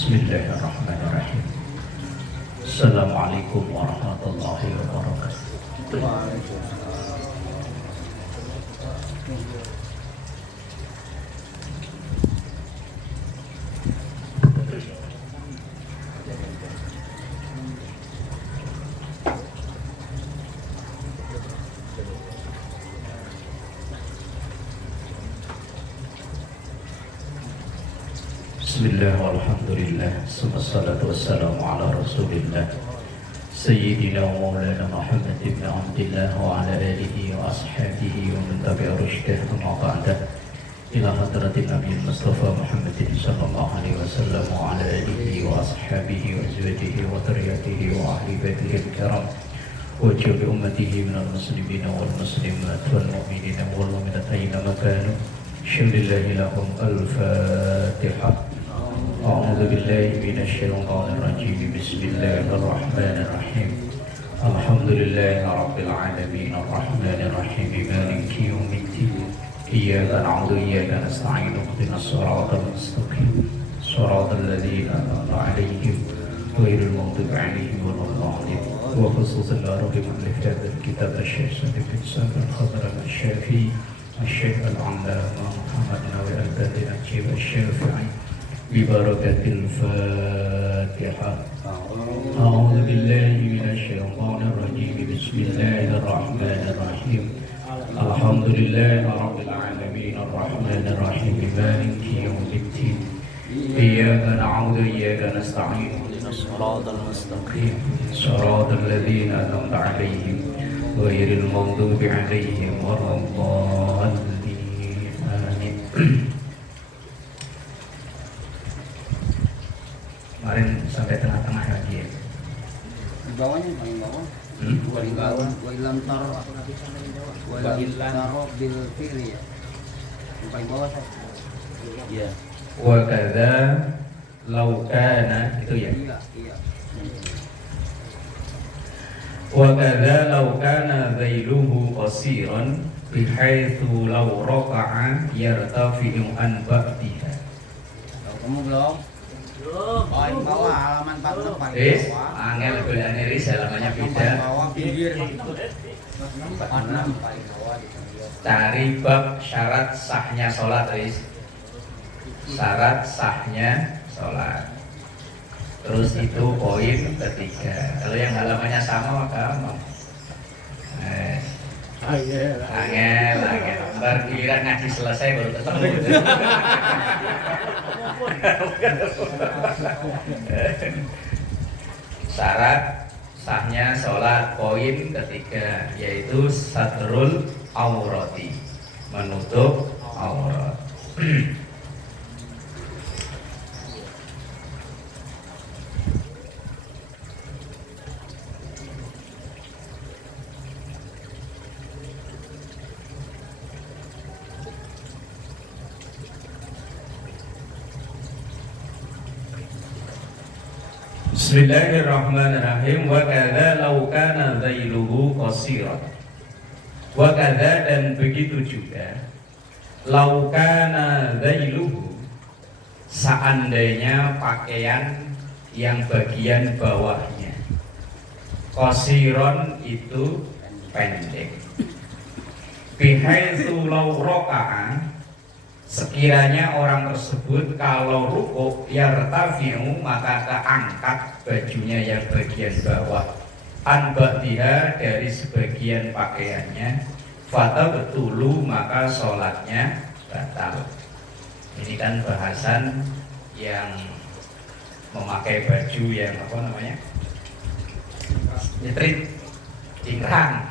Bismillahirrahmanirrahim. Assalamualaikum warahmatullahi wabarakatuh. Bismillah walhamdulillah Wassalatu wassalamu ala rasulillah Sayyidina wa maulana Muhammad ibn Abdillah Wa ala alihi wa ashabihi Wa min tabi'a rushdah Wa ba'dah Ila hadratin Nabi Mustafa Muhammadin sallallahu alaihi wasallam Wa ala alihi wa ashabihi Wa azwajihi wa tariyatihi Wa ahli baitihi al-kiram Wa jami ummatihi minal muslimina wal muslimat Wal mu'minina wal mu'minat Aina makanu Syallillahi lahum al-fatihah. أعوذ بالله من الشيطان الرجيم بسم الله الرحمن الرحيم الحمد لله رب العالمين الرحمن الرحيم مالك يوم الدين إياك نعبد وإياك نستعين اهدنا الصراط المستقيم صراط الذين أنعمت عليهم غير المغضوب عليهم ولا الضالين وخصوصا ربك من هذا الكتاب الشيخ صديق الإسلام الخضر الشافعي الشيخ العلامة محمد نووي البدر الجيب الشافعي ببركة الفاتحة أعوذ بالله من الشيطان الرجيم بسم الله الرحمن الرحيم الحمد لله رب العالمين الرحمن الرحيم مالك يوم الدين إياك نعبد وإياك نستعين اهدنا الصراط المستقيم صراط الذين أنعمت عليهم غير المغضوب عليهم ولا الضالين آمين. Kemarin sampai tengah-tengah lagi ya. Di bawahnya paling bawah. Paling bawah. Wa ilam taro. Wa ilam taro bil firi ya. Yang paling bawah saya. Iya. Wa kadza law kana itu ya. Iya, iya. Wa kadza law kana dhailuhu qasiran bihaitsu law raqa'a yartafi'u an ba'diha. Kamu belum? Paling bawah halaman 46 paling bawah. Angel golekane ris halamannya beda. Paling bawah pinggir. 46 paling bawah. Cari bab syarat sahnya sholat ris. Syarat sahnya sholat. Terus itu poin ketiga. Kalau yang halamannya sama gampang. Angel. Baru giliran ngaji selesai baru ketemu. Syarat sahnya sholat poin ketiga yaitu satrul aurati, menutup aurat. Bismillahirrahmanirrahim. Wa kadza law kana dhailuhu qasiran. Wa kadza dan begitu juga law kana dhailuhu, seandainya pakaian yang bagian bawahnya qasiran itu pendek. Bihaitsu law raka'a, sekiranya orang tersebut kalau rukuk yartafi'u maka keangkat bajunya yang bagian bawah an ba'diha dari sebagian pakaiannya fata betulu maka sholatnya batal. Ini kan bahasan yang memakai baju yang apa namanya nyetrit cingkrang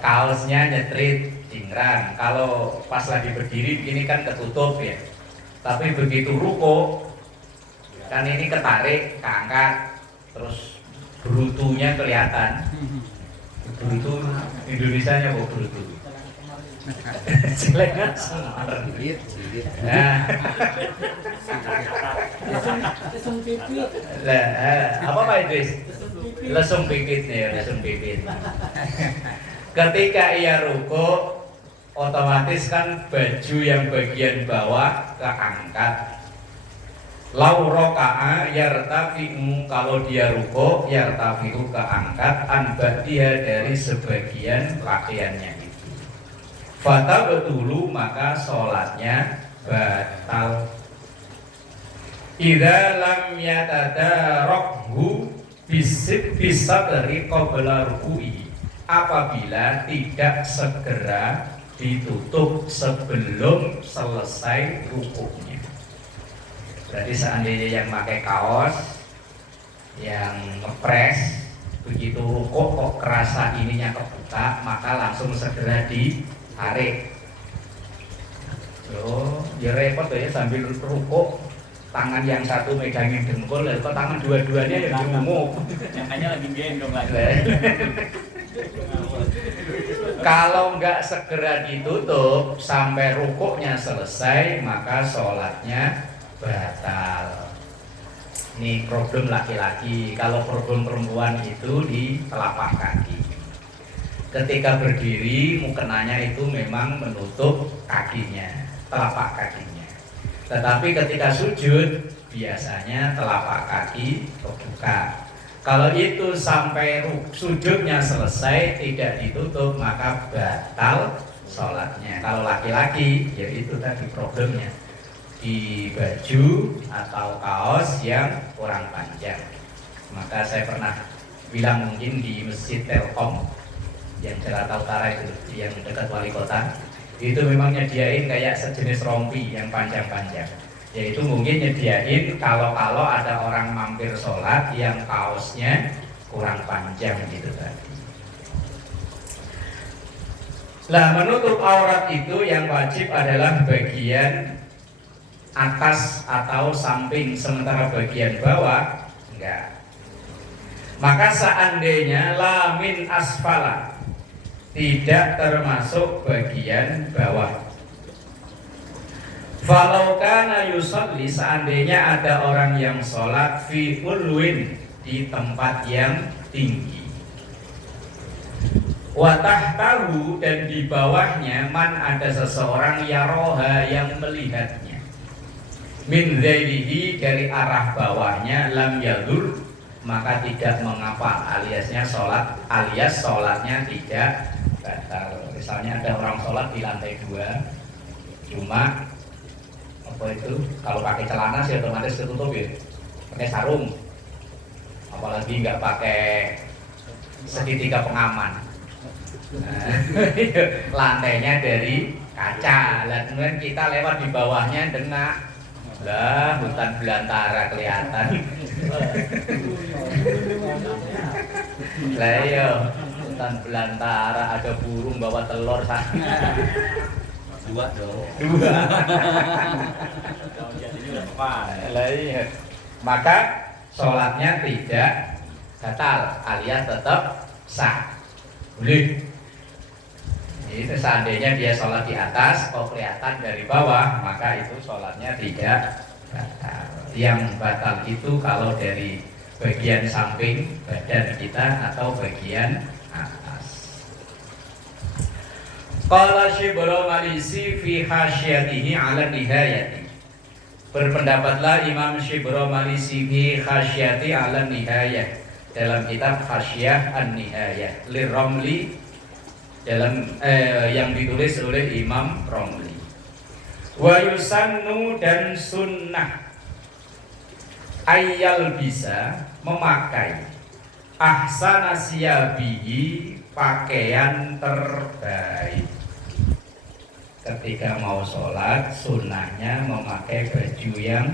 kaosnya nyetrit cingkrang. Kalau pas lagi berdiri ini kan ketutup ya, tapi begitu ruko kan ini ketarik, keangkat, terus brutunya kelihatan. Brutu Indonesianya kok brutu? Celengan semar. Nah, apa Pak Idris? Lesung pipit nih, lesung pipit. Ketika ia ruko, otomatis kan baju yang bagian bawah keangkat. Lau roka'a yartafi'u, kalau dia ruko yartafi'u keangkat anbadiha dari sebagian pakaiannya itu. Fata betulu maka sholatnya batal. Idza lam yatadarokhu bisa dari qabla ruku'i, apabila tidak segera ditutup sebelum selesai rukuknya. Berarti seandainya yang pakai kaos, yang ngepres, begitu rukuk kok kerasa ininya kebuka, maka langsung segera ditarik. Oh, ya repot ya sambil rukuk, tangan yang satu megangin dengkul, lalu tangan dua-duanya yang jumuk. Makanya lagi gendong lagi. Kalau nggak segera ditutup sampai rukuknya selesai, maka sholatnya batal. Ini problem laki-laki. Kalau problem perempuan itu di telapak kaki. Ketika berdiri, mukenanya itu memang menutup kakinya, telapak kakinya. Tetapi ketika sujud, biasanya telapak kaki terbuka. Kalau itu sampai sujudnya selesai tidak ditutup, maka batal sholatnya. Kalau laki-laki, ya itu tadi problemnya, di baju atau kaos yang kurang panjang. Maka saya pernah bilang mungkin di Masjid Telkom yang Jakarta Utara itu, yang dekat wali kota, itu memang nyediain kayak sejenis rompi yang panjang-panjang. Yaitu mungkin nyediain kalau ada orang mampir sholat yang kaosnya kurang panjang gitu tadi. Nah, menutup aurat itu yang wajib adalah bagian atas atau samping, sementara bagian bawah enggak. Maka seandainya lamin asfala, tidak termasuk bagian bawah. Falau kana yusalli, seandainya ada orang yang sholat fi ulwin, di tempat yang tinggi, watah tahu, dan di bawahnya man, ada seseorang yaroha yang melihatnya, min zailihi, dari arah bawahnya, lam yadur, maka tidak mengapa, aliasnya sholat, alias sholatnya tidak batal. Misalnya ada orang sholat di lantai 2, cuma apa itu, kalau pakai celana sih otomatis tertutup ya, pakai sarung, apalagi nggak pakai segitiga pengaman. Nah, lantainya dari kaca, lah kemudian kita lewat di bawahnya dengak, lah hutan belantara kelihatan. Lah iya, hutan belantara, ada burung bawa telur sana. Dua dong. Lah iya. Maka sholatnya tidak batal, alias tetap sah. Boleh. Itu seandainya dia sholat di atas, kok kelihatan dari bawah, maka itu sholatnya tidak batal. Yang batal itu kalau dari bagian samping badan kita atau bagian atas. Qala Syibra Malisi fi khasyatihi ala nihayati. Berpendapatlah Imam Syibra Malisi fi khasyati ala nihayah, dalam kitab Khasyah an-Nihayah li-Romli, dalam yang ditulis oleh Imam Romli. Wa yusannu, dan sunnah, ayyal bisa, memakai ahsana siyabihi, pakaian terbaik. Ketika mau sholat, sunnahnya memakai baju yang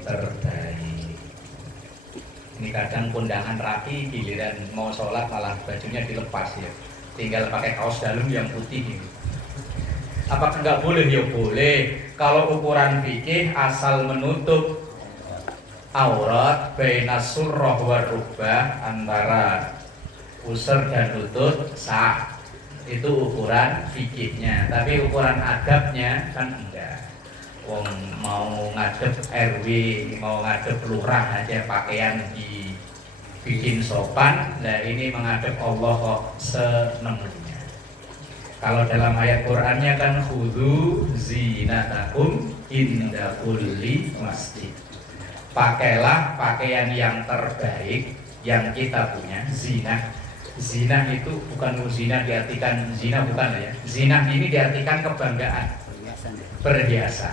terbaik. Ini kadang kondangan rapi, giliran mau sholat malah bajunya dilepas ya, tinggal pakai kaos dalam yang putih ini. Apakah nggak boleh? Ya boleh. Kalau ukuran fikih asal menutup aurat baina surrah wa rubah, antara pusar dan lutut, sah. Itu ukuran fikihnya. Tapi ukuran adabnya kan enggak. Wong mau ngadep RW, mau ngadep lurah aja pakaian dibikin sopan. Nah ini menghadap Allah kok senemnya. Kalau dalam ayat Qur'annya kan khudhu zinatakum inda kulli masjid. pakailah pakaian yang terbaik yang kita punya. Zina itu bukan zina diartikan zina, bukan ya. Zina ini diartikan kebanggaan, perhiasan.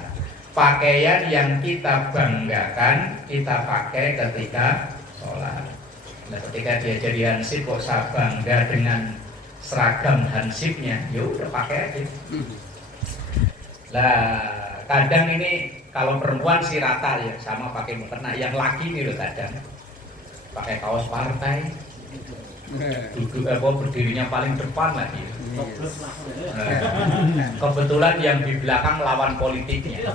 Pakaian yang kita banggakan kita pakai ketika sholat. Nah, ketika dia jadi hansip kok saya bangga dengan seragam hansipnya, ya udah pakai aja. Lah kadang ini kalau perempuan sih rata ya sama pakai mukena. Yang laki ini loh kadang pakai kaos partai, duduk berdirinya paling depan lagi. Nah, kebetulan yang di belakang lawan politiknya.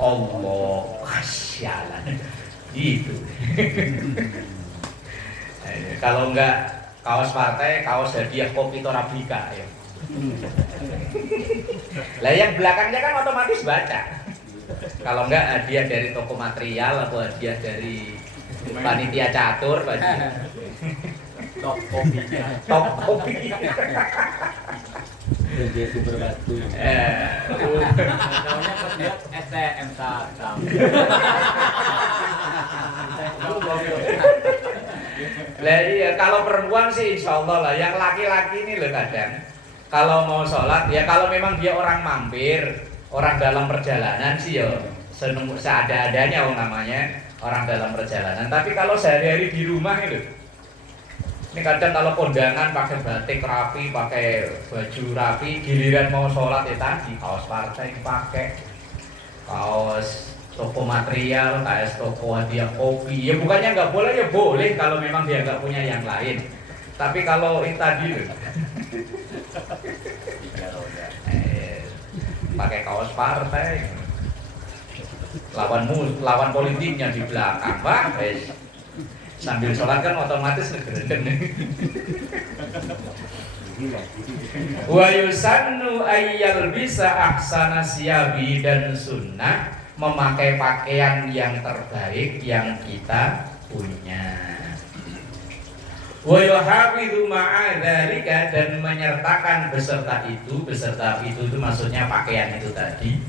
Allah kasialan gitu. Kalau enggak kaos partai, kaos hadiah kopi Torabika ya. Lah yang belakangnya kan otomatis baca. Kalau enggak hadiah dari toko material atau hadiah dari panitia catur baju. Top kopi. Top kopi. Dia sumber batu. Namanya pas lihat STM Satam. Lah iya, kalau perempuan sih insya Allah lah. Yang laki-laki ini loh kadang kalau mau sholat ya, kalau memang dia orang mampir, orang dalam perjalanan sih ya seada-adanya namanya orang dalam perjalanan. Tapi kalau sehari-hari di rumah itu, ini kadang kalau kondangan pakai batik rapi, pakai baju rapi, giliran mau sholat ya tadi kaos partai dipakai, kaos toko material, kaos toko hadiah kopi. Ya bukannya nggak boleh, ya boleh kalau memang dia nggak punya yang lain. Tapi kalau itu tadi loh, pakai kaos partai, lawan politiknya di belakang, Pak. Sambil sholat kan otomatis ngegerendeng. Wa yusannu ayyal bisa ahsana siyabi, dan sunnah memakai pakaian yang terbaik yang kita punya. Wa yuhafidhu ma'a dzalika, dan menyertakan beserta itu itu maksudnya pakaian itu tadi,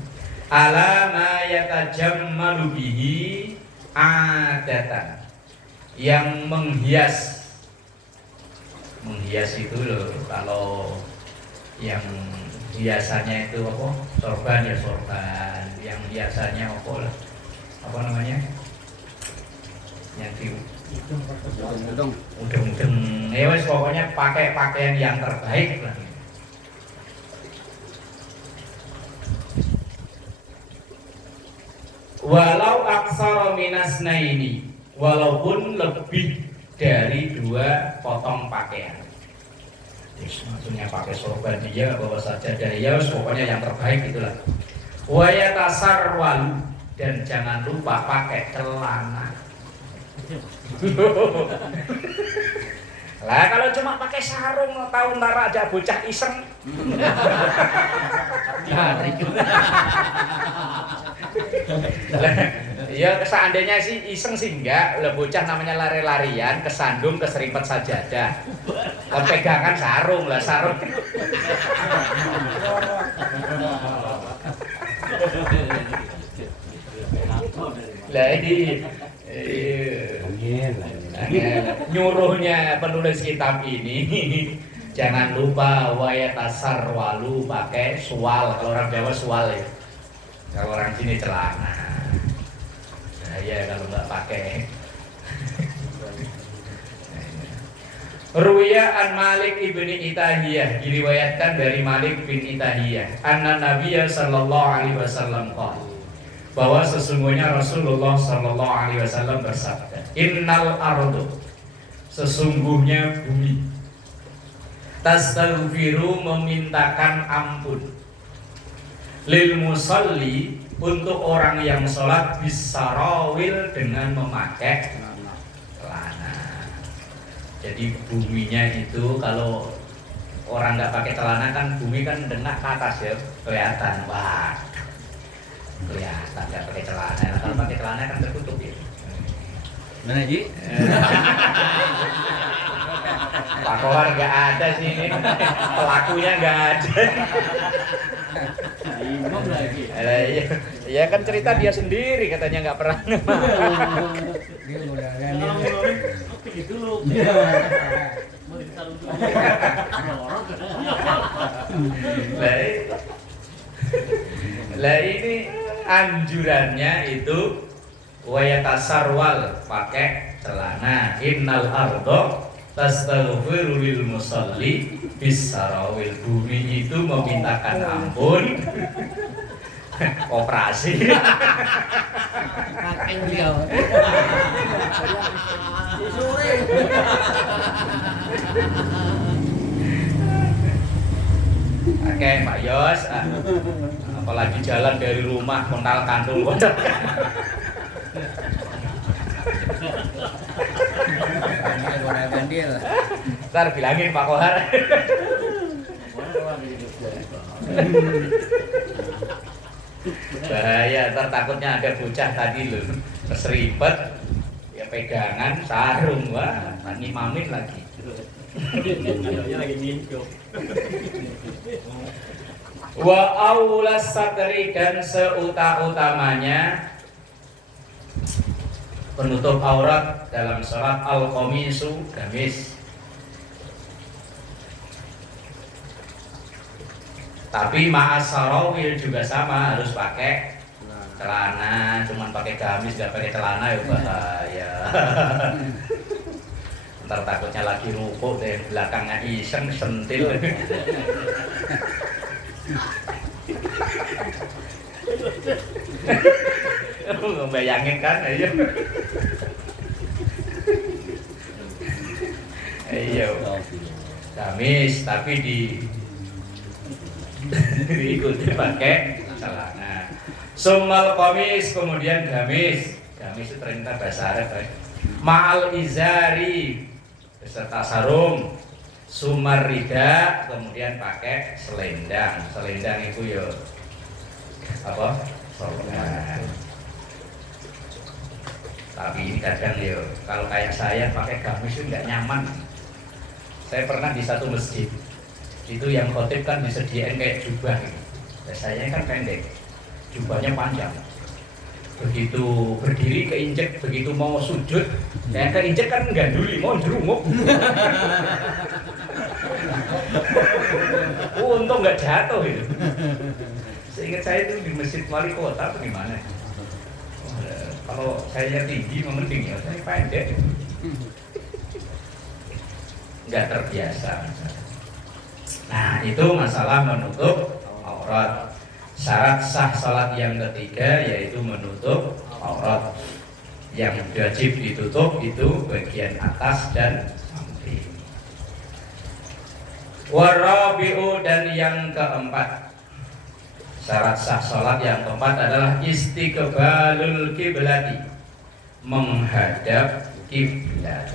ala ma yatajammalu bihi adatan, yang menghias itu loh. Kalau yang biasanya itu apa? Sorban ya sorban, yang biasanya apa namanya? Yang di udeng-udeng. Ya wes pokoknya pakai pakaian yang terbaik lah. Walau aksara minasnaini, walaupun lebih dari 2 potong pakaian. Maksudnya pakai sorban dia, bawa sajadah dia, pokoknya yang terbaik itulah. Wa yatasarwalu, dan jangan lupa pakai celana. Lah kalau cuma pakai sarung, tahu ntar aja bocah iseng. Ya seandainya sih iseng sih enggak, lah bocah namanya lari-larian, kesandung, keserimpet sajadah. Pegangan sarung lah, sarung. Lah ini nyuruhnya penulis kitab ini jangan lupa wayatasarwalu, pakai sual. Kalau orang Jawa sual ya, kalau orang sini celana. Nah ya kalau nggak pakai. Ruwiya an Malik ibni Itahiyah, diriwayatkan dari Malik bin Itahiyah, anna Nabiya sallallahu alaihi wasallam qala, bahwa sesungguhnya Rasulullah sallallahu alaihi wasallam bersabda, innal ardu, sesungguhnya bumi, tastaghfiru, memintakan ampun, lil musalli, untuk orang yang sholat, bisarawil, dengan memakai celana. Jadi buminya itu kalau orang nggak pakai celana kan bumi kan dengak ke atas ya, kelihatan. Wah, kelihatan nggak pakai celana. Nah, kalau pakai celana kan tertutup ya. Mana Ji? Pak Kohar nggak ada sini, pelakunya nggak ada. Imam lagi. Ya kan cerita dia sendiri katanya nggak pernah. Dia udah Kalau dia. ngulangin, pergi dulu. Mau disalung dulu. Lah ini anjurannya itu wayatasarwal pakai celana. Innal ardo tastaghfiru lil musalli bisarawil, bumi itu memintakan ampun operasi Pakai dia. Sore. Oke Pak Yos, apalagi jalan dari rumah kontal kantung Gandil. ntar bilangin Pak Kohar. Bahaya, ntar takutnya ada bocah tadi loh keseripet ya pegangan sarung, wah ngimamin lagi. Dia lagi ngincup. Wa aulas satri, dan seuta-utamanya penutup aurat dalam sholat al-qamisu, gamis. Tapi ma'as sarawil juga sama, harus pakai celana. Cuman pakai gamis nggak pakai celana ya bahaya. Ntar takutnya lagi rukuk deh, belakangnya iseng sentil. Bayangin kan, ayo. Ayo. Gamis tapi diikuti pakai celana. Sumal qamis, kemudian gamis. Gamis itu ternyata bahasa Arab ya. Ma'al izari beserta sarung. Sumar rida, kemudian pakai selendang. Selendang itu ya apa? Sorban. Tapi ini kadang ya kalau kayak saya pakai gamis itu nggak nyaman. Saya pernah di satu masjid itu yang khotib kan disediain kayak jubah gitu. Saya kan pendek, jubahnya panjang. Begitu berdiri keinjek, begitu mau sujud, yang keinjek kan ganduli, mau jerunguk. Untung nggak jatuh itu. Seingat saya itu di masjid wali kota atau di mana? Kalau saya tinggi mending ya, saya pendek. Nggak terbiasa. Nah itu masalah menutup aurat. Syarat sah salat yang ketiga yaitu menutup aurat. Yang wajib ditutup itu bagian atas dan samping. Warabi'u, dan yang keempat, syarat sah salat yang keempat adalah istiqbalul kiblati, menghadap kiblat.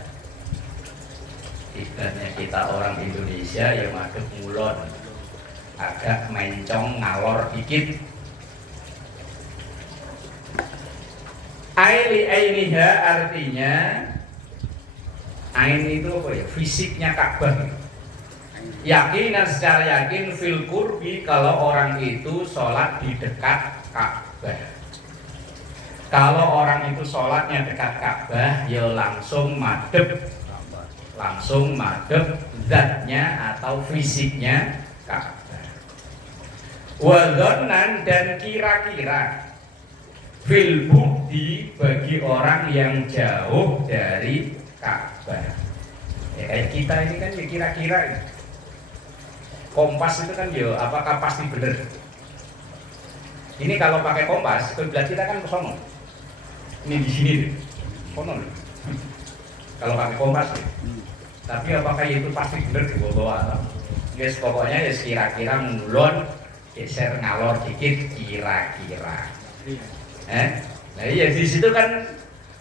Kiblatnya kita orang Indonesia yang madhep ngulon, agak mencong ngalor dikit. Aili ainiha, artinya ain itu apa ya? Fisiknya Ka'bah. Yakinan, secara yakin fil qurbi, kalau orang itu sholat di dekat Ka'bah. Kalau orang itu sholatnya dekat Ka'bah, ya langsung madhep zatnya atau fisiknya Ka'bah. Wadzonan, dan kira-kira fil bukti, bagi orang yang jauh dari Ka'bah. Ya, kayak kita ini kan ya kira-kira. Kompas itu kan ya apakah pasti benar? Ini kalau pakai kompas, kiblat kita kan ke sono. Ini di sini deh. Sono. Kalau pakai kompas deh. Tapi apakah itu pasti benar di bawah? Guys, pokoknya ya kira-kira ngulon, geser ngalor dikit kira-kira. Nah iya di situ kan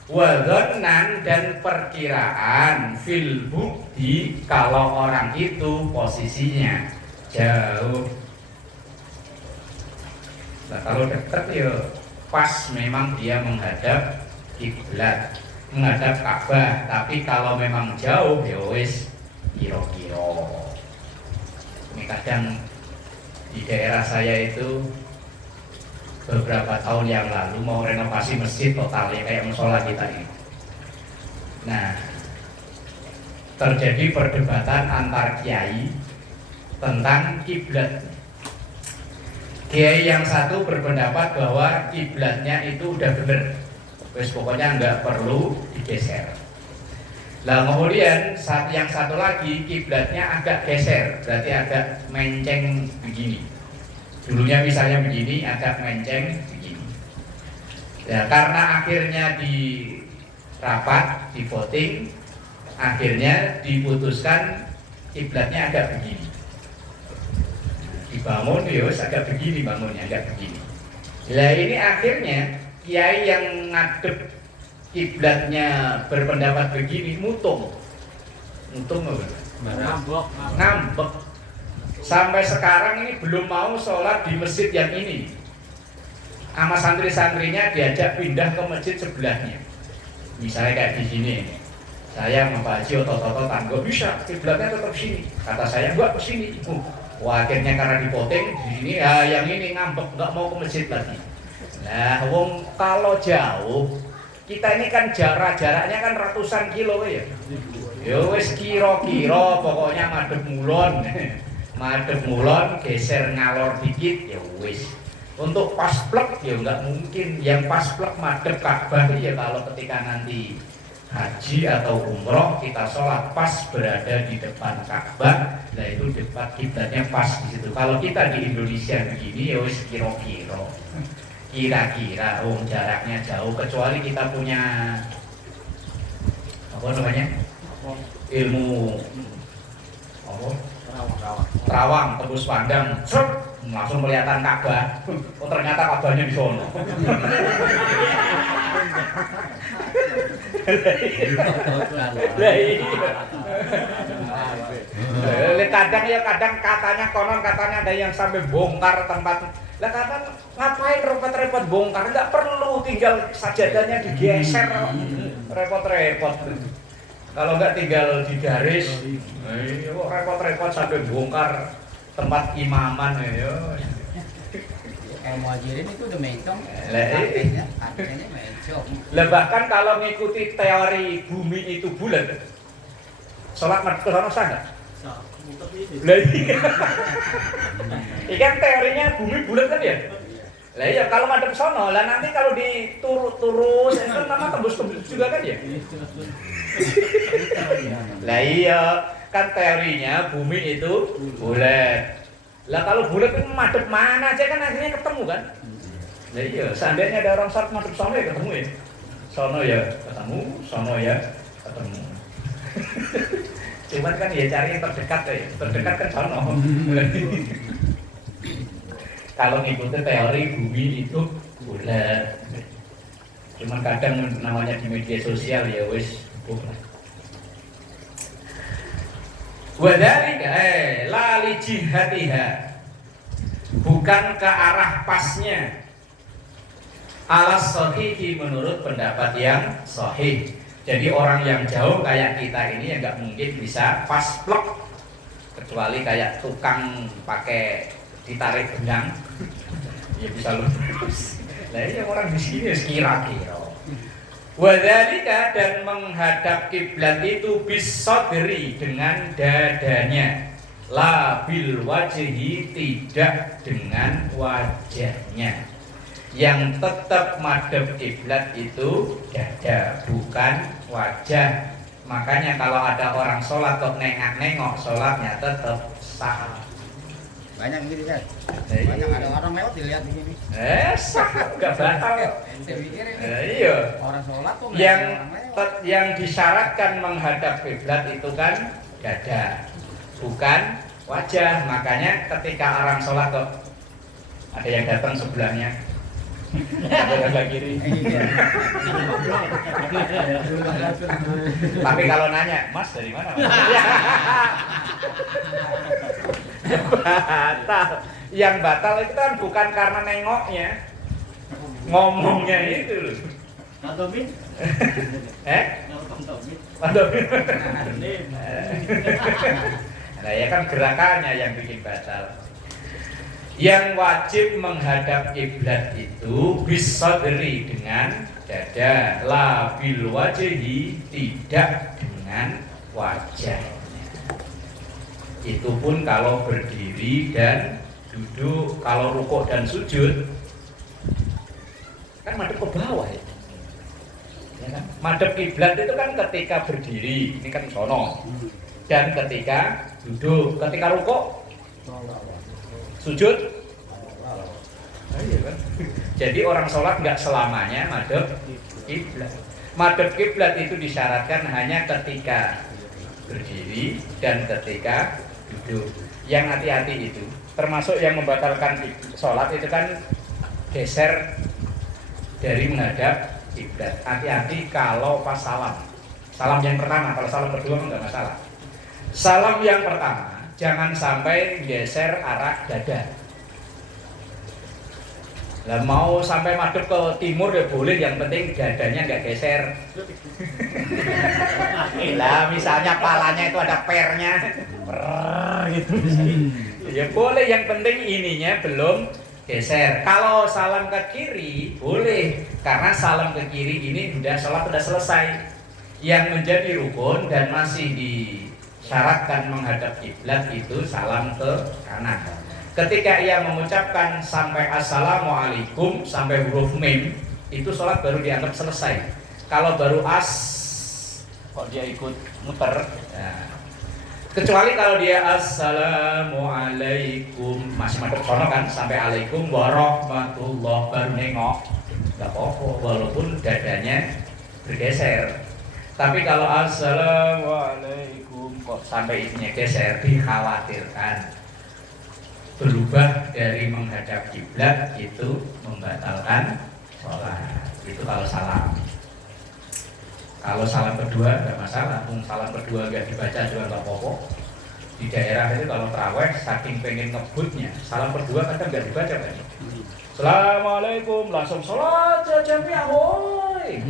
wadzonan, dan perkiraan fil bukti, kalau orang itu posisinya jauh. Nah kalau dekat ya pas memang dia menghadap kiblat, menghadap Ka'bah. Tapi kalau memang jauh ya wis kira-kira. Ini kadang di daerah saya itu beberapa tahun yang lalu mau renovasi masjid total ya kayak musola kita ini. Nah, terjadi perdebatan antar kiai tentang kiblat. Kiai yang satu berpendapat bahwa kiblatnya itu udah bener, wes pokoknya nggak perlu digeser. Nah kemudian yang satu lagi kiblatnya agak geser, berarti agak menceng begini. Dulunya misalnya begini, agak menceng begini. Ya karena akhirnya di rapat, di voting, akhirnya diputuskan kiblatnya agak begini. Dibangun ya agak begini bangunnya, agak begini. Nah ini akhirnya kiai yang ngadep kiblatnya berpendapat begini mutung apa? Ngambek. Sampai sekarang ini belum mau sholat di masjid yang ini. Sama santri-santrinya diajak pindah ke masjid sebelahnya. Misalnya kayak di sini. Saya sama Pak Haji otot-otot tanggo bisa kiblatnya tetap sini. Kata saya enggak ke sini. Wah, akhirnya karena dipoteng di sini yang ini ngambek enggak mau ke masjid lagi. Nah, wong kalau jauh kita ini kan jaraknya kan ratusan kilo ya. Ya wis kira-kira pokoknya madhep mulon. Madhep mulon geser ngalor dikit ya wis. Untuk pas plek ya enggak mungkin. Yang pas plek madhep Ka'bah ya kalau ketika nanti haji atau umroh kita sholat pas berada di depan Ka'bah. Nah itu depan kiblatnya pas di situ. Kalau kita di Indonesia begini ya wis kira-kira jaraknya jauh, kecuali kita punya apa namanya ilmu apa terawang tembus pandang langsung kelihatan Ka'bah. Oh ternyata Ka'bahnya di sono. Kadang katanya konon katanya ada yang sampai bongkar tempat. Lah kadang ngapain repot-repot bongkar? Enggak perlu, tinggal sajadahnya digeser. Repot-repot. Kalau enggak tinggal digaris. Repot-repot sampai bongkar tempat imaman ya. Kalau muhajirin itu udah mencong. Artinya mencong. Lah bahkan kalau ngikuti teori bumi itu bulat. Salat madhep ke sono sah enggak? Lah iya. Ikan teorinya bumi bulat kan ya? Lah iya kalau madhep sono, lah nanti kalau diturus itu kan nama tembus-tembus juga kan ya? Lah iya, kan teorinya bumi itu bulat. Lah kalau bulat itu madhep mana aja kan akhirnya ketemu kan? Lah iya, seandainya ada orang salat madhep sono ya ketemu ya. Sono ya ketemu, sono ya ketemu. Cuman kan ya cari yang terdekat ya. Terdekat kan sono. Kalau ngikutin teori bumi itu bulat. Cuman kadang namanya di media sosial ya wis bulat. Wadhalika lali jihatiha, bukan ke arah pasnya. Alas sahihi menurut pendapat yang sahih. Jadi orang yang jauh kayak kita ini ya nggak mungkin bisa pas plek, kecuali kayak tukang pakai ditarik benang ya bisa lurus. Nah ini orang di sini kira-kira. Wadhalika dan menghadap kiblat itu bisadri dengan dadanya, la bil wajhi tidak dengan wajahnya. Yang tetap madhep kiblat itu dada, bukan wajah. Makanya kalau ada orang sholat kok nengok-nengok, sholatnya tetap sah. Banyak gitu kan? Banyak ada orang lewat dilihat di sini. Sah, nggak batal. Ente pikir ini Iya. orang sholat tuh Yang disyaratkan menghadap kiblat itu kan dada, bukan wajah. Makanya ketika orang sholat kok ada yang datang sebelahnya, ada sebelah kiri. Tapi kalau nanya, Mas dari mana? Mas? Batal. Yang batal itu kan bukan karena nengoknya, ngomongnya itu loh. Pantomin? Pantomin. Nah ya kan gerakannya yang bikin batal. Yang wajib menghadap kiblat itu bisadri dengan dada, la bil wajhi tidak dengan wajahnya. Itu pun kalau berdiri dan duduk. Kalau rukuk dan sujud kan madhep ke bawah ya. Ya kan? Madhep kiblat itu kan ketika berdiri, ini kan sono. Dan ketika duduk, ketika rukuk, sujud. Nah, iya kan? Jadi orang sholat nggak selamanya madhep kiblat. Madhep kiblat itu disyaratkan hanya ketika berdiri dan ketika duduk. Yang hati-hati itu, termasuk yang membatalkan sholat itu kan geser dari menghadap kiblat. Hati-hati kalau pas salam. Salam yang pertama, kalau salam kedua enggak masalah. Salam yang pertama jangan sampai geser arah dada. Lah mau sampai madhep ke timur ya boleh, yang penting dadanya nggak geser. Lah misalnya palanya itu ada pernya, gitu. Ya boleh, yang penting ininya belum geser. Kalau salam ke kiri boleh, karena salam ke kiri ini sholat sudah selesai. Yang menjadi rukun dan masih disyaratkan menghadap kiblat itu salam ke kanan. Ketika ia mengucapkan sampai assalamualaikum sampai huruf mim, itu sholat baru dianggap selesai. Kalau baru kok dia ikut muter. Nah, kecuali kalau dia assalamualaikum masih madhep sono kan, sampai alaikum warahmatullah baru nengok, nggak apa-apa walaupun dadanya bergeser. Tapi kalau assalamualaikum kok sampai isinya geser, dikhawatirkan berubah dari menghadap kiblat itu membatalkan sholat. Itu kalau salam. Kalau salam kedua nggak masalah, salam kedua nggak dibaca juga nggak apa-apa. Di daerah itu kalau taraweh saking pengen ngebutnya, salam kedua kadang nggak dibaca kan. Assalamualaikum, langsung sholat jamiah, woi.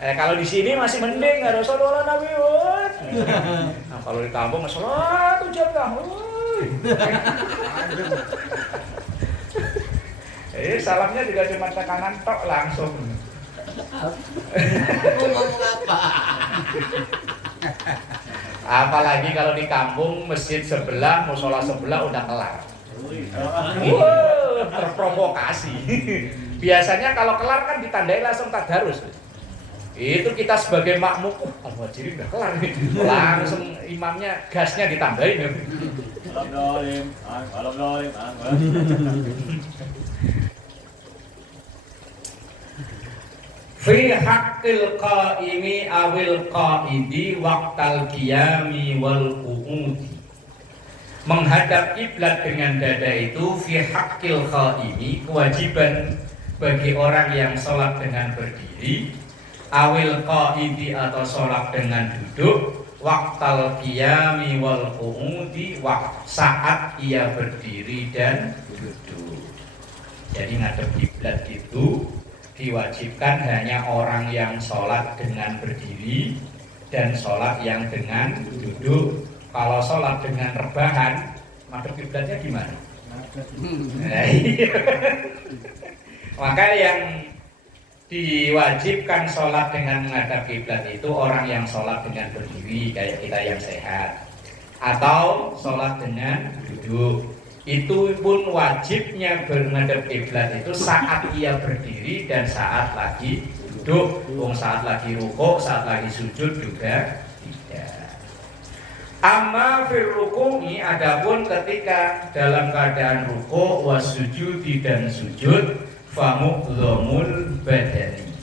Kalau di sini masih mending, ada sholat Nabi, woi. Nah kalau di kampung sholat jamiah, woi. Salamnya juga cuma ke kanan tok langsung. Ngomong apa? Apalagi kalau di kampung masjid sebelah, musola sebelah udah kelar. Wow, terprovokasi. Biasanya kalau kelar kan ditandai langsung tadarus. Itu kita sebagai makmum, al-muhajirin udah kelar nih. Langsung imamnya gasnya ditambahin. Fi haqqil qaimi awil qaidi waqtal qiyami wal qu'udi. Menghadap kiblat dengan dada itu fi haqqil qaimi, kewajiban bagi orang yang sholat dengan berdiri, awil qaidi atau sholat dengan duduk, waqtal qiyami wal qu'udi, saat ia berdiri dan duduk. Jadi ngadep kiblat itu diwajibkan hanya orang yang sholat dengan berdiri dan sholat yang dengan duduk. Kalau sholat dengan rebahan, madhep kiblatnya gimana? Nah, iya. Maka yang diwajibkan sholat dengan menghadap kiblat itu orang yang sholat dengan berdiri kayak kita yang sehat, atau sholat dengan duduk. Itu pun wajibnya menghadap kiblat itu saat ia berdiri dan saat lagi duduk. Saat lagi rukuk, saat lagi sujud juga tidak. Amma fir ruku'i, adapun ketika dalam keadaan rukuk wasujudi dan sujud, famu'dhamul badani,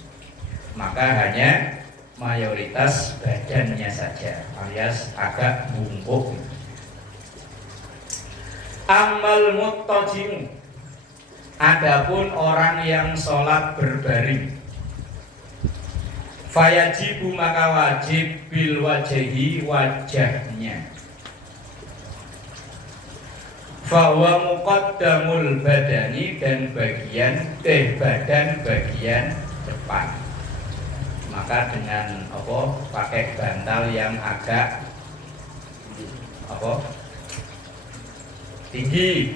maka hanya mayoritas badannya saja alias agak bungkuk. Amal muttajimu, adapun orang yang sholat berbaring, fayajibu maka wajib bil wajhi, wajahnya, fahuwa muqaddamul badani, dan badan bagian depan. Maka dengan pakai bantal yang agak apa tinggi,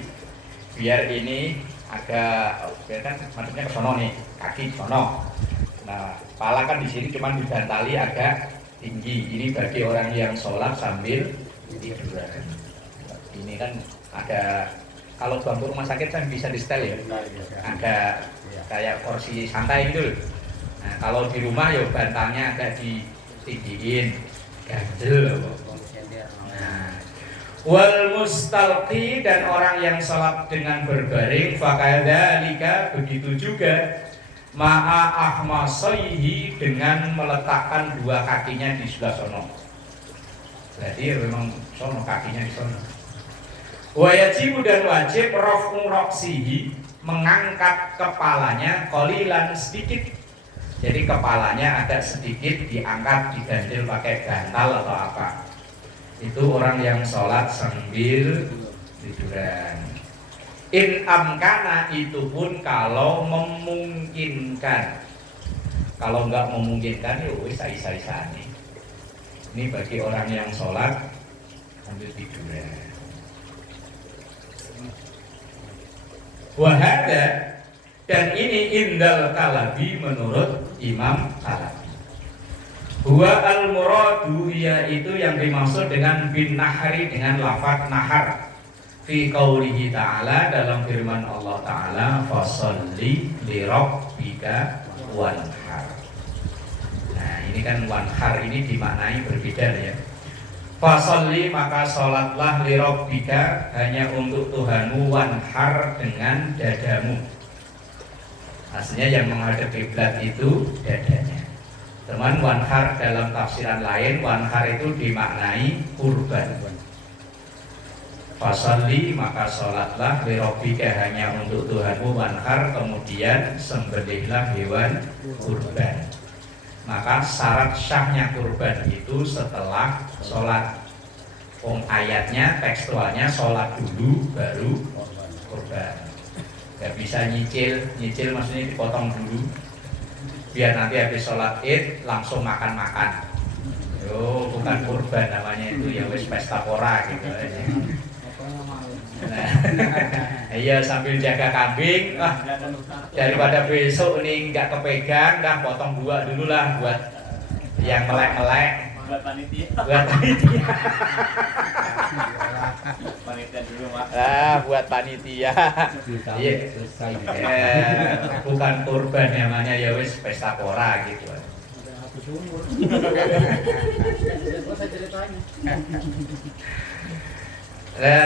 biar ini agak biar kan maksudnya ke sono nih, kaki ke sono. Nah, kepala kan di sini cuma dibantali agak tinggi. Ini bagi orang yang sholat sambil tiduran. Ini kan ada, kalau bangku rumah sakit kan bisa di setel ya, ada kayak kursi santai gitu loh. Nah, kalau di rumah ya bantalnya agak ditinggiin, ganjel. Nah, wal mustalqi, dan orang yang sholat dengan berbaring, fakadzalika, begitu juga ma'a ahmasaihi, dengan meletakkan dua kakinya di sebelah sono. Berarti ya memang sono, kakinya di sono. Wajib, dan wajib raf'u ra'sihi, mengangkat kepalanya qalilan, sedikit. Jadi kepalanya agak sedikit diangkat, diganjil pakai bantal atau apa. Itu orang yang sholat sambil tiduran. In amkana, itu pun kalau memungkinkan. Kalau nggak memungkinkan ya wis isa-isane. Ini bagi orang yang sholat sambil tiduran. Wahada, dan ini indal Kalabi, menurut Imam Kalabi. Huwa al-muradu, yaitu yang dimaksud dengan bin nahri, dengan lafaz nahar, fi qaulihi ta'ala, dalam firman Allah Ta'ala, fasalli li rabbika wanhar. Nah, ini kan wanhar ini dimaknai berbeda ya. Fasalli, maka sholatlah li rabbika, hanya untuk Tuhanmu, wanhar, dengan dadamu. Aslinya yang menghadap kiblat itu dadanya. Teman, wanhar dalam tafsiran lain, wanhar itu dimaknai kurban. Fasalli, maka sholatlah li rabbika, hanya untuk Tuhanmu, wanhar, kemudian sembelihlah hewan kurban. Maka syarat syahnya kurban itu setelah sholat. Ayatnya, tekstualnya sholat dulu baru kurban. Gak bisa nyicil maksudnya dipotong dulu, biar nanti habis sholat id langsung makan-makan. Yo, bukan kurban namanya itu, ya wis pesta pora gitu aja. Nah, iya, sambil jaga kambing, daripada besok ini nggak kepegang, dah potong dua dulu lah buat yang melek-melek. Buat panitia. Panitia dulu, Mak. Buat panitia. Iya. Bukan kurban namanya, ya wis pesta pora gitu.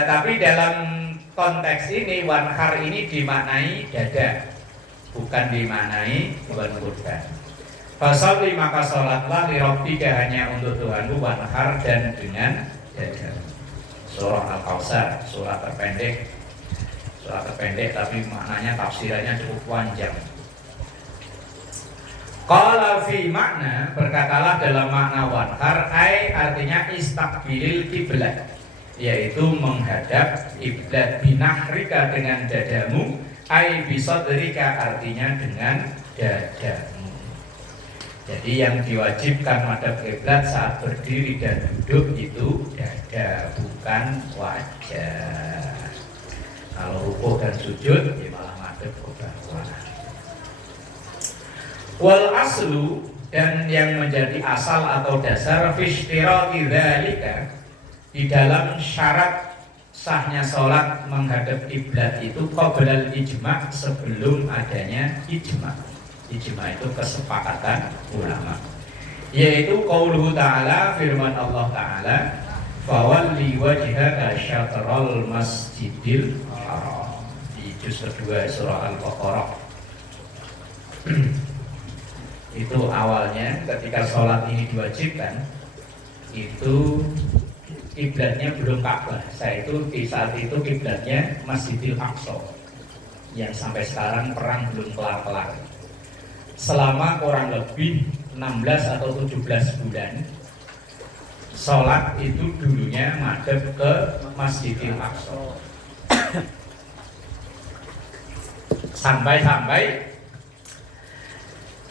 Tapi dalam konteks ini wanhar ini dimaknai dada, bukan dimaknai hewan kurban. Fasalli, maka sholatlah li rabbika, hanya untuk Tuhanmu, wanhar, dan dengan dada. Surah Al-Kautsar, surah terpendek tapi maknanya, tafsirannya cukup panjang. Qala fi makna, berkatalah dalam makna wanhar, artinya istaqbilil kiblat, yaitu menghadap kiblat, binahrika, dengan dadamu, bisadrika, artinya dengan dadamu. Jadi yang diwajibkan madhab kiblat saat berdiri dan duduk itu dada, bukan wajah. Kalau rukuk dan sujud ya malah madhab ke bawah. Wal aslu, dan yang menjadi asal atau dasar fistirati dzalika, di dalam syarat sahnya sholat menghadap kiblat itu qoblal ijma', sebelum adanya ijma'. Ijma' itu kesepakatan ulama, yaitu qauluhu ta'ala, firman Allah Ta'ala, fawalli wajhaka syatral masjidil haram, di juz kedua surah Al-Baqarah. Itu awalnya ketika sholat ini diwajibkan, itu kiblatnya belum Ka'bah. Di saat itu kiblatnya Masjidil Aqsa, yang sampai sekarang perang belum kelar-kelar. Selama kurang lebih 16 atau 17 bulan sholat itu dulunya madhab ke Masjidil Aqsa. Sampai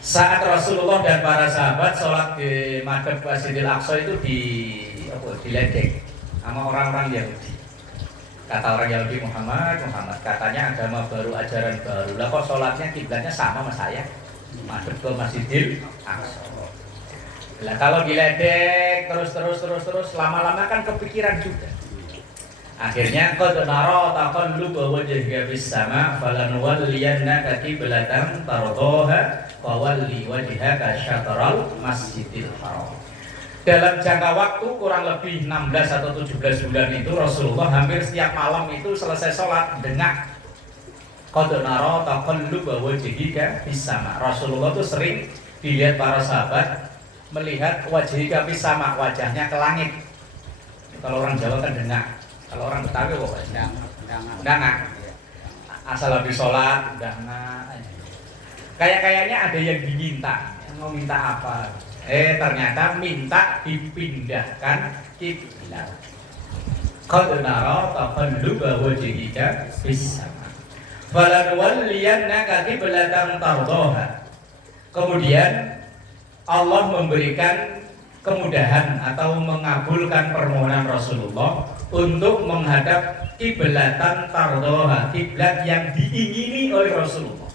saat Rasulullah dan para sahabat sholat di madhab Masjidil Aqsa itu diledek. sama orang-orang Yahudi. Kata orang Yahudi, Muhammad katanya agama baru, ajaran baru. Lah kok sholatnya kiblatnya sama sama saya, masuk ke Masjidil Aqsa. Lah kalau diledek terus lama-lama kan kepikiran juga. Akhirnya qad nara taqalluba wajhika fis sama falanuwalliyannaka qiblatan tardaha fawalli wajhaka syatral Masjidil Haram. Dalam jangka waktu kurang lebih 16 atau 17 bulan itu Rasulullah hampir setiap malam itu selesai sholat dengar qad nara taqalluba wajhika fis sama. Rasulullah itu sering dilihat para sahabat melihat wajhika fis sama, wajahnya ke langit. Kalau orang Jawa kan dengar, kalau orang Betawi kok dangak. Asal habis sholat dangak. Kayaknya ada yang diminta, mau minta apa? Ternyata minta dipindahkan kiblat. Qad nara taqalluba wajhika fis sama. Falanuwalliyannaka qiblatan tardaha. Kemudian Allah memberikan kemudahan atau mengabulkan permohonan Rasulullah untuk menghadap kiblatan tardaha, kiblat yang diingini oleh Rasulullah.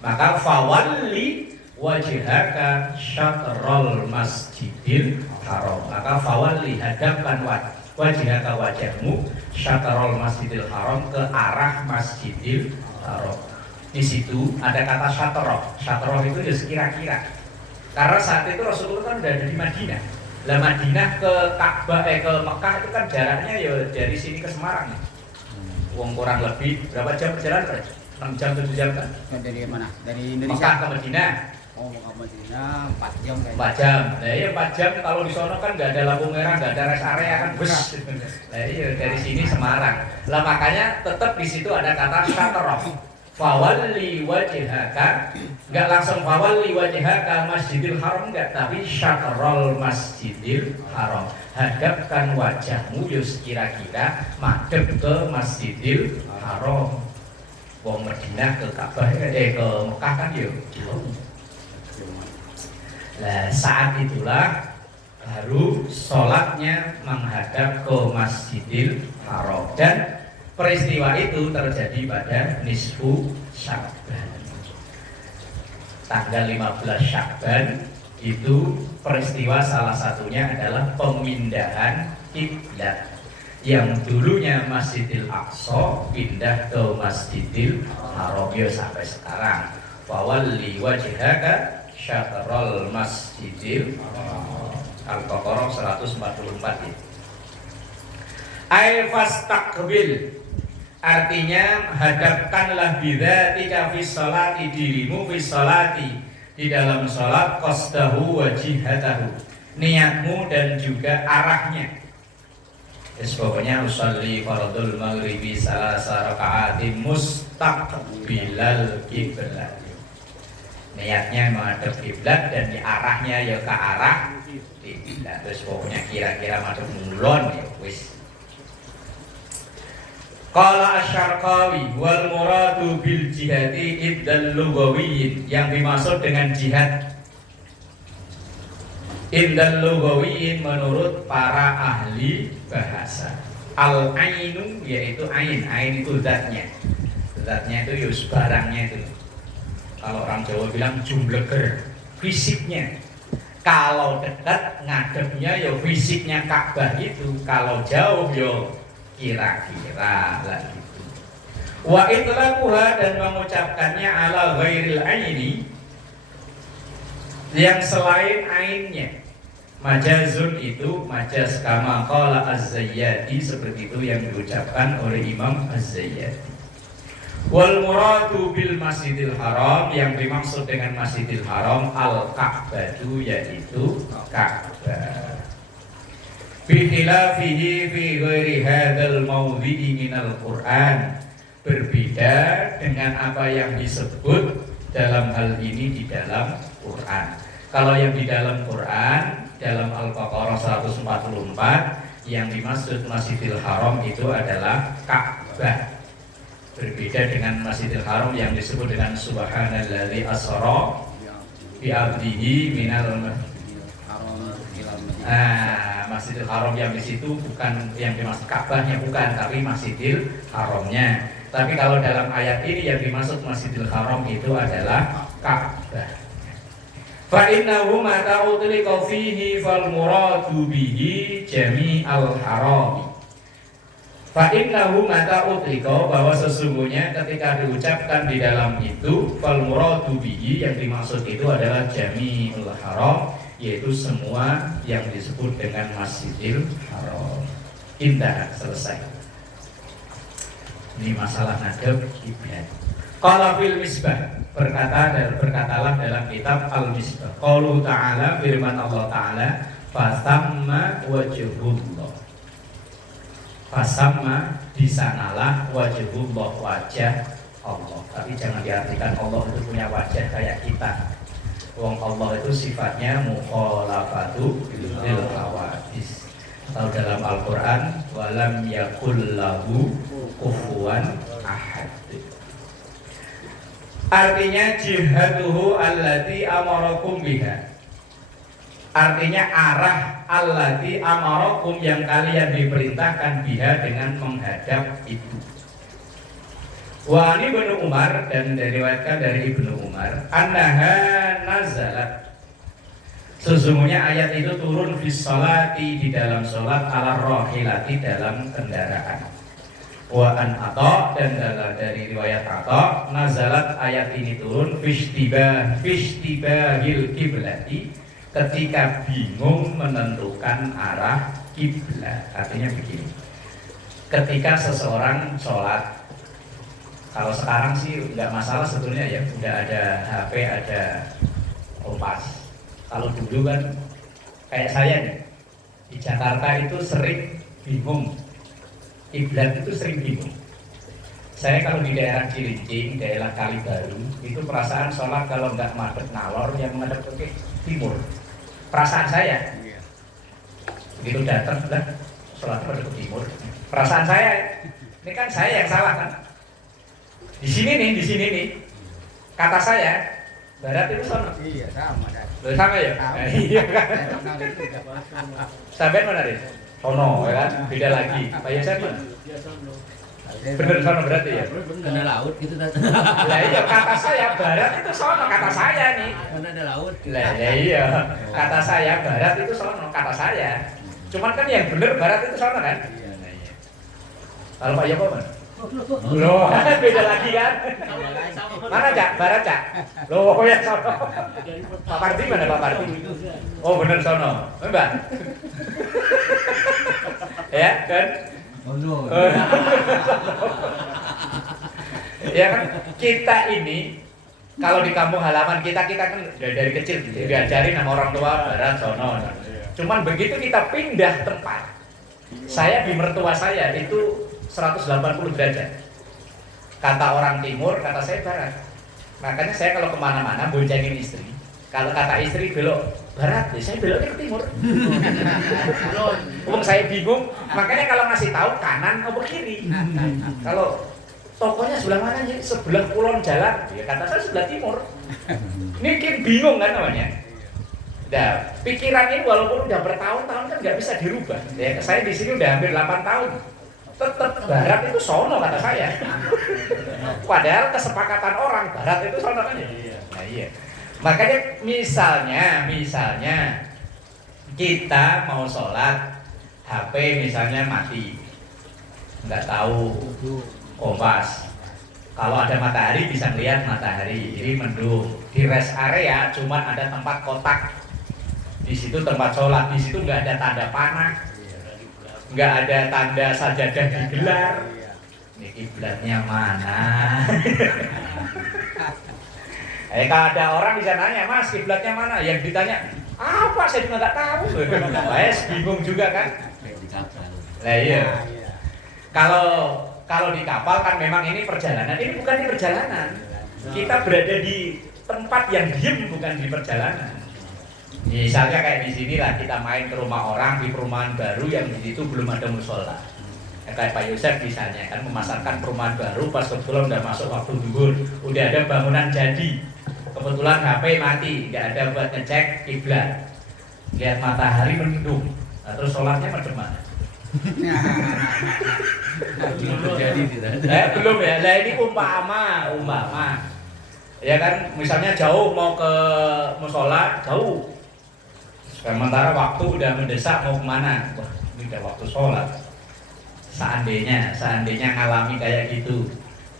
Maka fawalli wajhaka syatrul Masjidil Haram. Maka fawalli, hadapkan wajhaka, wajahmu, syatrul Masjidil Haram, ke arah Masjidil Haram. Di situ ada kata syatroh. Syatroh itu ya sekira-kira. Karena saat itu Rasulullah kan udah ada di Madinah. Lah Madinah ke Ka'bah ke Mekah itu kan jaraknya ya dari sini ke Semarang. Wong kurang lebih berapa jam perjalanan? 6 jam 7 jam kan? Dari mana? Dari Indonesia Mekah ke Madinah. Oh, Mekah ke Madinah 4 jam kayaknya. 4 jam. Nah, iya 4 jam kalau di sono kan nggak ada lampu merah, nggak ada rest area kan bus. Nah, iya dari sini Semarang. Lah makanya tetap di situ ada kata syatroh. Fawalli wajhaka, enggak langsung fawalli wajhaka Masjidil Haram, enggak, tapi syatrul Masjidil Haram. Hadapkan wajahmu yo kira-kira madhep ke Masjidil Haram. Wong Madinah ke Ka'bah ke Mekah kan yo. Nah, saat itulah baru sholatnya menghadap ke Masjidil Haram, dan peristiwa itu terjadi pada nisfu Sya'ban. Tanggal 15 Sya'ban itu peristiwa salah satunya adalah pemindahan kiblat. Yang dulunya Masjidil Aqsa pindah ke Masjidil Haram sampai sekarang. Fawalli wajhaka syatrul Masjidil Haram. Al-Baqarah 144 itu. Ai fastaqbil, artinya hadapkanlah bidzatika fis sholati, dirimu fis sholati, di dalam sholat, qasdahu wajihatahu, niatmu dan juga arahnya. Pokoknya usolli fardul maghribi salasa raka'atin mustaqbilal kiblat. Niatnya menghadap kiblat dan di arahnya ya ke arah kiblat. Terus pokoknya kira-kira madhep mulon ya wis. Qala Asy-Syarqawi wal muradu bil jihati iddal lugawiyyin, yang dimaksud dengan jihad indal lugawiyyin menurut para ahli bahasa, al ainu yaitu ain itu zatnya itu yus barangnya itu. Kalau orang Jawa bilang jumbleger, fisiknya. Kalau dekat ngadepnya ya fisiknya Ka'bah itu, kalau jauh ya kira-kira lah gitu. Wa itlaquha, dan mengucapkannya ala ghairil aini, yang selain ainnya. Majazun itu majaz kama qala Az-Zayyadi, seperti itu yang diucapkan oleh Imam Az-Zayyadi. Wal muradu bil Masjidil Haram, yang dimaksud dengan Masjidil Haram al-Ka'batu, yaitu Ka'bah. Bi khilafihi fi ghairi hadzal mawdhi'i minal Qur'an, berbeda dengan apa yang disebut dalam hal ini di dalam Quran. Kalau yang di dalam Quran, dalam Al-Baqarah 144, yang dimaksud Masjidil Haram itu adalah Ka'bah. Berbeda dengan Masjidil Haram yang disebut dengan Subhanalladzi asra bi 'abdihi minal Masjidil Haram yang di situ bukan yang dimaksud Ka'bahnya, bukan, tapi Masjidil Haramnya. Tapi kalau dalam ayat ini yang dimaksud Masjidil Haram itu adalah Ka'bah. Fa innahu mata utliqa fihi fal muradu bihi jami'al haram. Fa innahu mata utliqa, bahwa sesungguhnya ketika diucapkan di dalam itu fal muradu bihi, yang dimaksud itu adalah jami'ul haram, yaitu semua yang disebut dengan Masjidil Haram. Indah, selesai. Ini masalah ngadep kiblat. Qala fil misbah, berkatalah dalam kitab Al-Misbah. Qaulu ta'ala, firman Allah Ta'ala, fasamma wajhullah. Fasamma, di sanalah wajhullah, wajah Allah. Tapi jangan diartikan Allah itu punya wajah kayak kita. Wong Allah itu sifatnya mukhalafatu lil hawadis. Atau dalam Al-Qur'an walam yakul lahu kufuwan ahad. Artinya jihatuhu allati amarakum biha. Artinya arah allati amarakum, yang kalian diperintahkan biha, dengan menghadap itu. Wa ani Ibnu Umar, dan diriwayatkan dari Ibnu Umar, annaha nazalat, sesungguhnya ayat itu turun fi sholati, di dalam sholat, ala rohilati, dalam kendaraan. Wa an Atha, dan dari riwayat Atha, nazalat, ayat ini turun fishtibahil kiblati, ketika bingung menentukan arah kiblat. Artinya begini, ketika seseorang sholat, kalau sekarang sih nggak masalah sebetulnya ya, udah ada HP, ada kompas. Kalau dulu kan kayak saya nih, di Jakarta itu sering bingung, kiblat itu sering bingung. Saya kalau di daerah Cilincing, daerah Kalibaru, itu perasaan sholat kalau nggak madep ngalor, yang menghadap ke timur. Perasaan saya, begitu datang sudah sholat madep ke timur. Perasaan saya, ini kan saya yang salah kan? Di sini nih, kata saya, barat itu sono. Iya, sama. Sama ya? Iya kan? Sampai mana deh? Sono, ya kan? Beda lagi. Pak Yosef mana? Bener sono berarti ya? Karena laut gitu tadi. Lah iya, kata saya barat itu sono, kata saya nih. Karena ada laut. Lah iya, kata saya barat itu sono, kata saya. Cuman kan yang bener barat itu sono kan? Iya. Kalau Pak Yoko mana? Loh, beda lagi kan? Mana Cak? Barat Cak? Loh, ya sono. Pak Parti mana Pak Parti? Oh bener sono, Mbak. Ya kan? Oh no. Ya kan? Kita ini kalau di kampung halaman kita kan dari kecil diajarin sama orang tua barat sono. Cuman begitu kita pindah tempat, saya di mertua saya itu 180 derajat. Kata orang timur, kata saya barat. Makanya saya kalau kemana-mana boncengin istri, kalau kata istri belok barat, ya saya beloknya ke timur. Saya bingung, makanya kalau ngasih tahu kanan atau kiri. Kalau tokonya sebelah mana ya? Sebelah kulon jalan, ya kata saya sebelah timur. Ini mungkin bingung kan namanya. Nah, pikiran ini walaupun udah bertahun-tahun kan nggak bisa dirubah. Ya, saya di sini udah hampir 8 tahun. Tetap barat itu sono kata saya. Padahal kesepakatan orang barat itu sono kan ya. Nah iya. Makanya misalnya kita mau sholat, HP misalnya mati, nggak tahu kompas. Kalau ada matahari bisa melihat matahari, jadi mendung. Di rest area cuma ada tempat kotak. Di situ tempat sholat, di situ nggak ada tanda panah, nggak ada tanda sajadah digelar. Ini kiblatnya mana? Kalau ada orang bisa nanya, Mas kiblatnya mana? Yang ditanya, apa? Saya juga nggak tahu. Bingung juga kan? Lah iya. Kalau di kapal kan memang ini perjalanan. Ini bukan di perjalanan. Kita berada di tempat yang diem, bukan di perjalanan. Misalnya kayak di sini lah, kita main ke rumah orang di perumahan baru yang di situ belum ada musola. Kayak Pak Yosef misalnya kan memasarkan perumahan baru, pas kebetulan udah masuk waktu zuhur, udah ada bangunan jadi. Kebetulan HP mati, nggak ada buat ngecek kiblat. Lihat matahari mendung. Nah, terus sholatnya macam mana? Jadi tidak. Belum ya. Nah ini umpama. Ya kan, misalnya jauh mau ke musola, jauh. Sementara waktu udah mendesak mau kemana? Wah, ini udah waktu sholat. Seandainya ngalami kayak gitu.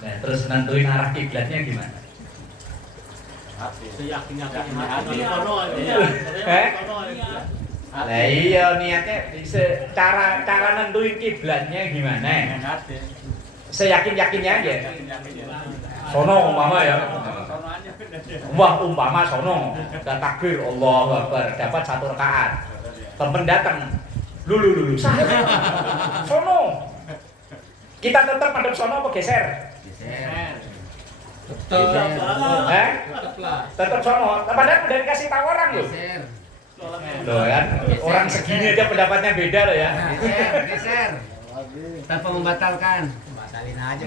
Nah, terus nentuin arah kiblatnya gimana? Seyakin-yakinnya hati. Lah iya niatnya cara nentuin kiblatnya gimana? Seyakin-yakinnya aja. Sono umpama ya. Wah umpama sono, udah takbir Allahu Akbar, dapat 1 rakaat. Temen datang, lulu, sono. Kita tetap madhep sono apa geser? Tetap sono. Padahal udah dikasih tahu orang loh. Loh kan, orang segini aja pendapatnya beda loh ya. Geser. Tanpa membatalkan. Batalin aja.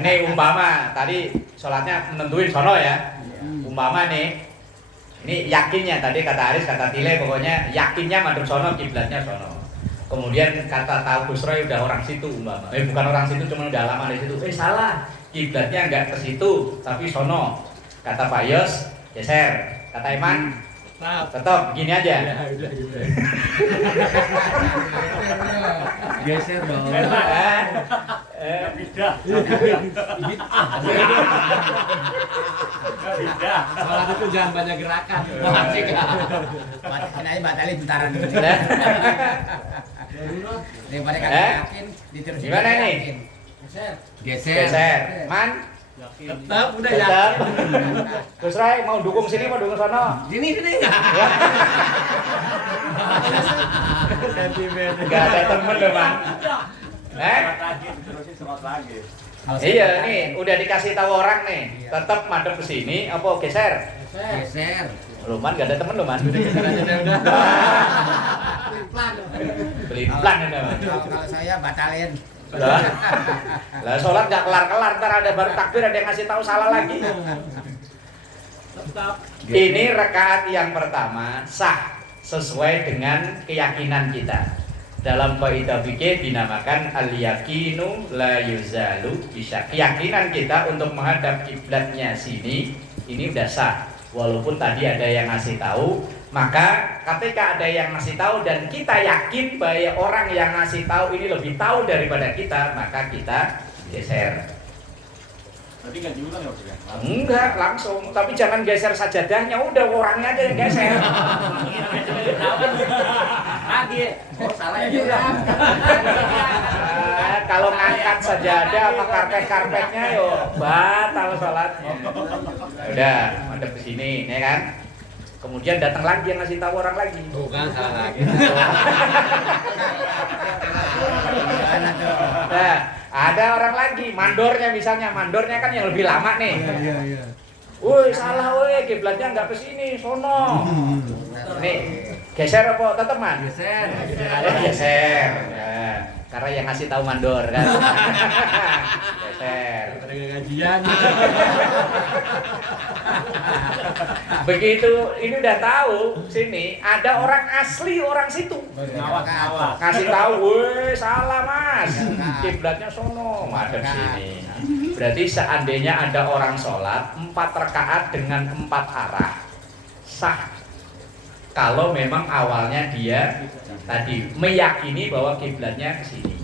Nih umpama tadi sholatnya menentuin sono ya. Umpama nih, ini yakinnya tadi kata Aris kata Tile pokoknya yakinnya madhep sono kiblatnya sono. Kemudian kata tahu Gus Roy udah orang situ umpama. Bukan orang situ cuma udah lama di situ. Salah. Kiblatnya enggak ke situ tapi sono. Kata Pak Yos geser. Kata Iman tetap gini aja. Geser dong. Sholat itu jangan banyak gerakan. Batalin bentaran dulu. Daripada kata yakin diterusin. Gimana nih? Geser. Man? Tetap udah Tetap. yakin. Gus Rai mau dukung sini mau dukung sono? Sini. Enggak ada temen loh, Man. Iya nih, udah dikasih tahu orang nih. Tetap madep ke sini apa geser? Geser. Luman enggak ada temen loh, Man. Udah. Pelin-pelan udah, Man. Kalau saya batalin. Lah sholat nggak kelar-kelar, ntar ada baru takbir ada yang ngasih tahu salah lagi. Ini rakaat yang pertama sah sesuai dengan keyakinan kita. Dalam kaidah fikih dinamakan al-yaqinu la yuzalu bisyak. Keyakinan kita untuk menghadap kiblatnya sini ini udah sah. Walaupun tadi ada yang ngasih tahu, maka ketika ada yang ngasih tahu dan kita yakin bahwa orang yang ngasih tahu ini lebih tahu daripada kita, maka kita geser. Tadi nggak diulang ya, Bro? Enggak, langsung. Tapi jangan geser sajadahnya, udah orangnya aja yang geser. Oh salah ya diulang. Kalau ngangkat sajadah sama karpet-karpetnya yo batal sholatnya. Udah, madep ke sini, ya kan? Kemudian datang lagi yang ngasih tahu orang lagi. Bukan salah lagi. Nah, ada orang lagi, mandornya misalnya, mandornya kan yang lebih lama nih. Iya. Woi salah woi, kiblatnya nggak ke sini, sono. Nih, geser apa tetep Man? Geser. Geser. Nah, karena yang ngasih tahu mandor kan. Geser. Gajian. Begitu ini udah tahu sini ada orang asli orang situ. Ngawas. Ngasih tahu, woi salah Mas. Kiblatnya sono, madep sini. Berarti seandainya ada orang sholat 4 rakaat dengan 4 arah sah. Kalau memang awalnya dia tadi meyakini bahwa kiblatnya ke sini.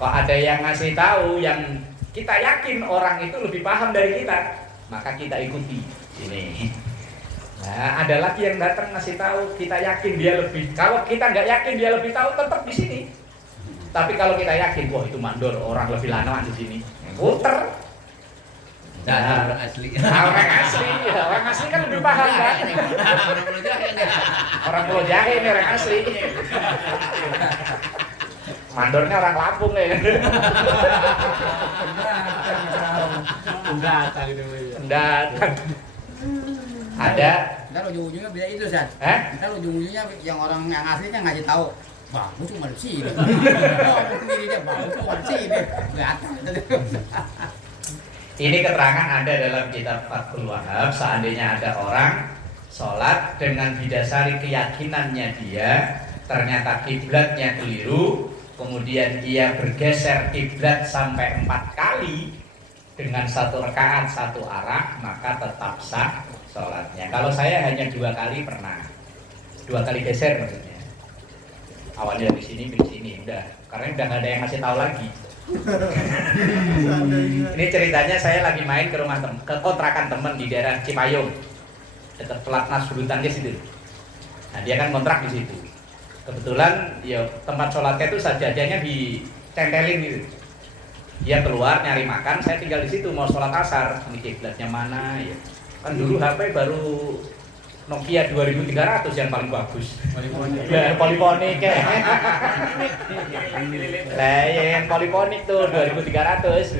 Kok ada yang ngasih tahu yang kita yakin orang itu lebih paham dari kita, maka kita ikuti ini. Nah, ada lagi yang datang ngasih tahu, kita yakin dia lebih. Kalau kita nggak yakin dia lebih tahu, tetap di sini. Tapi kalau kita yakin, wah itu mandor, orang lebih lama di sini, puter. Nah, orang asli. Orang asli kan lebih paham kan. Orang Pulau Jahe ini orang asli. Mandornya orang Lampung ya. Pendatang itu. Pendatang. Ada. Ntar ujung-ujungnya beda itu, San. Ntar ujung-ujungnya yang orang yang aslinya ngasih tahu, bagus cuma di sini. Oh, sendiri dia bagus cuma di sini. Gatal. Ini keterangan ada dalam kitab Fathul Wahab. Seandainya ada orang sholat dengan didasari keyakinannya dia ternyata kiblatnya keliru, kemudian ia bergeser kiblat sampai 4 kali dengan 1 rakaat 1 arah, maka tetap sah sholatnya. Kalau saya hanya 2 kali pernah, 2 kali geser maksudnya. Awalnya dari sini ke sini, udah, karena udah nggak ada yang ngasih tahu lagi. Ini ceritanya saya lagi main ke rumah ke kontrakan temen di daerah Cipayung, dekat pelatnas bulu tangkis itu. Nah dia kan kontrak di situ. Kebetulan ya tempat sholatnya itu sajadahnya dicentelin gitu. Dia keluar nyari makan, saya tinggal di situ mau sholat asar. Ini kiblatnya mana ya? Kan dulu HP baru Nokia 2300 yang paling bagus. Ya, poliponik ya. Lah yang poliponik tuh 2300.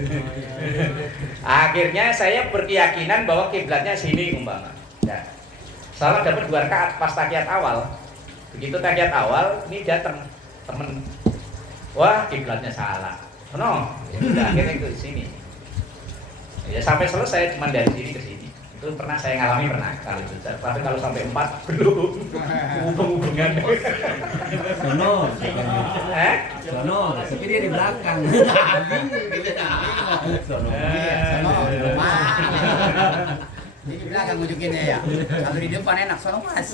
Akhirnya saya berkeyakinan bahwa kiblatnya sini umpama. Nah, salah dapat 2 rakaat pas tahiyat awal. Begitu tahiyat awal, ini datang temen. Wah, kiblatnya salah. No, ya, akhirnya ke sini. Ya sampai selesai cuma dari sini ke sini. Itu pernah saya ngalami kali itu. Tapi kalau sampai 4 belum. Hubung-hubungan. Sono, Sono, tapi dia di belakang. Sono. Di belakang ngujukinnya ya. Kalau di depan enak sono mas.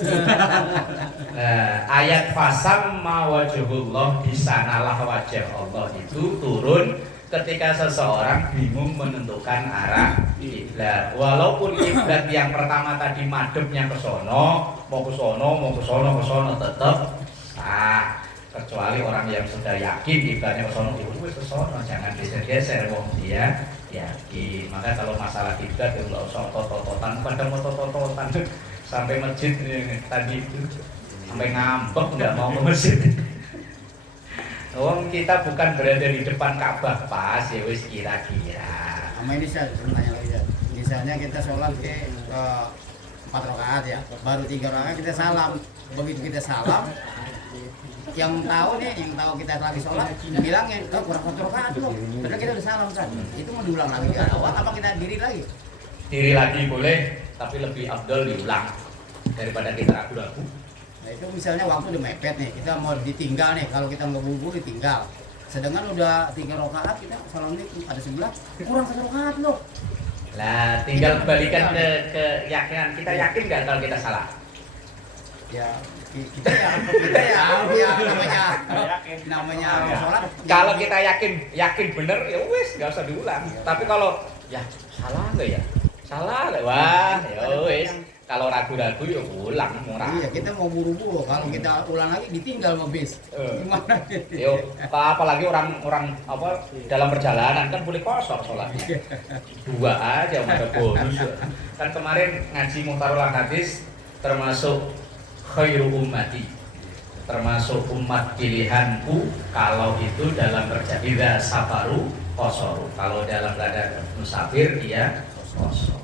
Ayat fasamma wajhullah, di sanalah wajah Allah itu turun ketika seseorang bingung menentukan arah kiblat. Walaupun kiblat yang pertama tadi madepnya ke sono, mau ke sono tetap sah. Kecuali orang yang sudah yakin kiblatnya ke sono, ke sono, jangan geser-geser wong dia yakin. Maka kalau masalah kiblat ya enggak usah tototan, kadang mau tototan sampai masjid tadi itu sampai ngambek enggak mau ke masjid. Wong kita bukan berada di depan Ka'bah pas ya wis kira-kira. Sama ini saya tanya lagi ya. Misalnya kita sholat ke 4 rakaat ya, baru 3 rakaat kita salam. Begitu kita salam, yang tahu kita lagi sholat bilangnya kurang 1 rakaat loh. Padahal kita udah salam kan. Itu mau diulang lagi ya? Apa kita diri lagi? Diri lagi boleh, tapi lebih afdol diulang daripada kita ragu-ragu. Nah itu misalnya waktu udah mepet nih, kita mau ditinggal nih, kalau kita mau buru ditinggal. Sedangkan udah 3 rakaat kita assalamualaikum ada sebelah kurang 1 rakaat loh. Lah tinggal balikan ke keyakinan, kita yakin nggak kalau kita salah? Ya kita ya namanya sholat. Kalau kita yakin bener ya wes nggak usah diulang. Tapi kalau ya salah nggak ya? Salah nggak? Wah ya wes. Kalau ragu-ragu ya ulang murah. Iya, kita mau buru-buru. Kalau kita ulang lagi ditinggal sama bis. Gimana? Yo, apalagi orang apa dalam perjalanan kan boleh kosong sholatnya. 2 aja ada bonus. Kan kemarin ngaji Muhtarul Hadis termasuk khairu ummati. Termasuk umat pilihanku kalau itu dalam perjalanan safaru kosoru. Kalau dalam keadaan musafir dia kosong.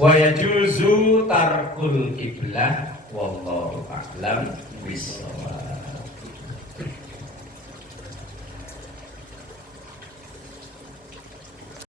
Wa yajuzu tarkul kiblah wallahu a'lam bishawab.